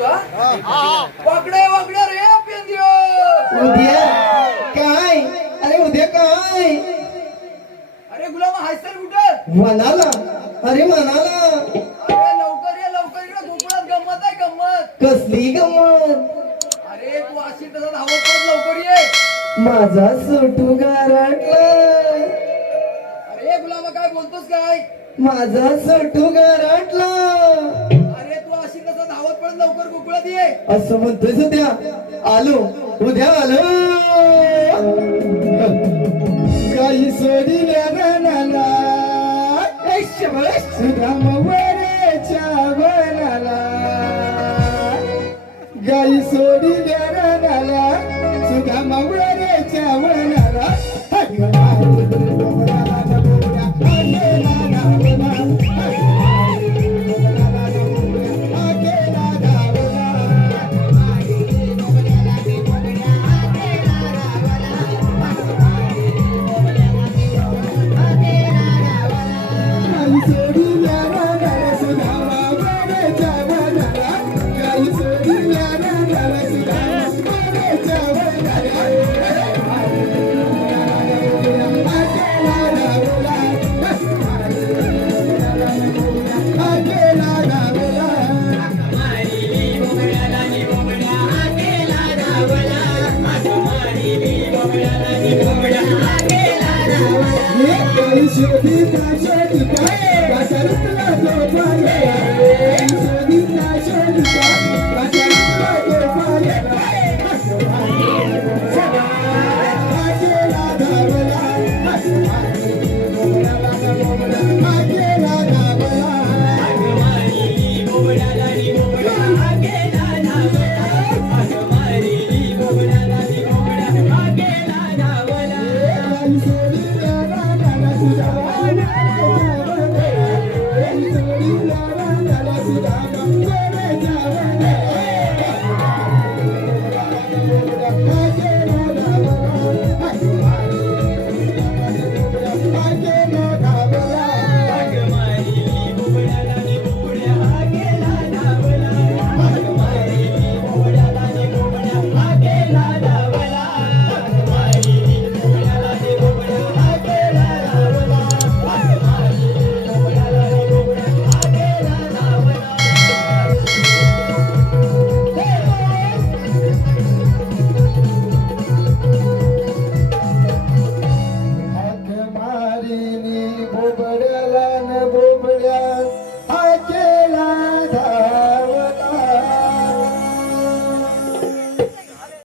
हा? वाकडे वाकडे रे पेंदिओ उद्या काय? अरे उद्या काय? अरे गुलाम हायसर कुठं? म्हणाला अरे म्हणाला अरे लवकर ये लवकर इकडे गोकुळात गंमत आहे गंमत. कसली गमत? अरे तू अशी तसं धावत लवकर ये. माझा सुटू गारटला. अरे गुलामा काय बोलतोस काय? माझा सुटू गारटला. असं म्हणतोय सध्या. आलो उद्या आलो. काही सोडिल्या गाण्याला सुधाम वरेच्या वनाला. गाई सोडिल्या गाण्याला सुधाम वरेच्या वनाला. हाक मारिनी